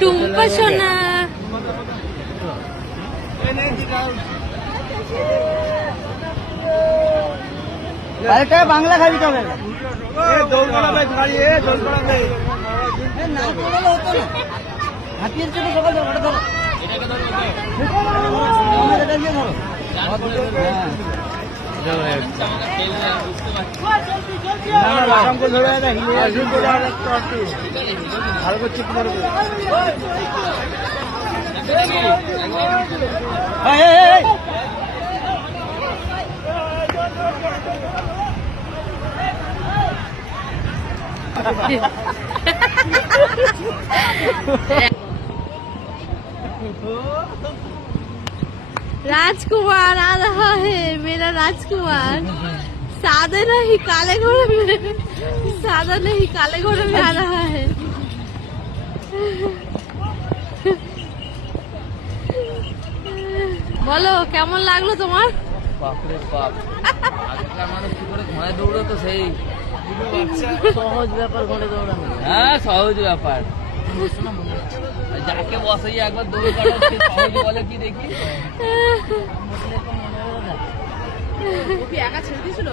টুম্পা সোনা। বাংলা খাবি তবে হাতির জন্য সকাল ধরো ধরো ভালো করে চিপ মারবে। राजकुमार आ रहा है मेरा राजकुमार। सादा नहीं काले घोड़े में, सादा नहीं काले घोड़े में आ रहा है। বলো কেমন লাগলো তোমার? বাপরে বাপ, আগেকার মানুষ কি করে ঘোড়ায় দৌড়তো সেই সহজ ব্যাপার, ঘোড়ে দৌড়ানো। হ্যাঁ সহজ ব্যাপার, যাকে বসাই একবার দৌড় কাটাও সে সহজ বলে কি দেখি। একা ছেড়ে দিয়েছিল।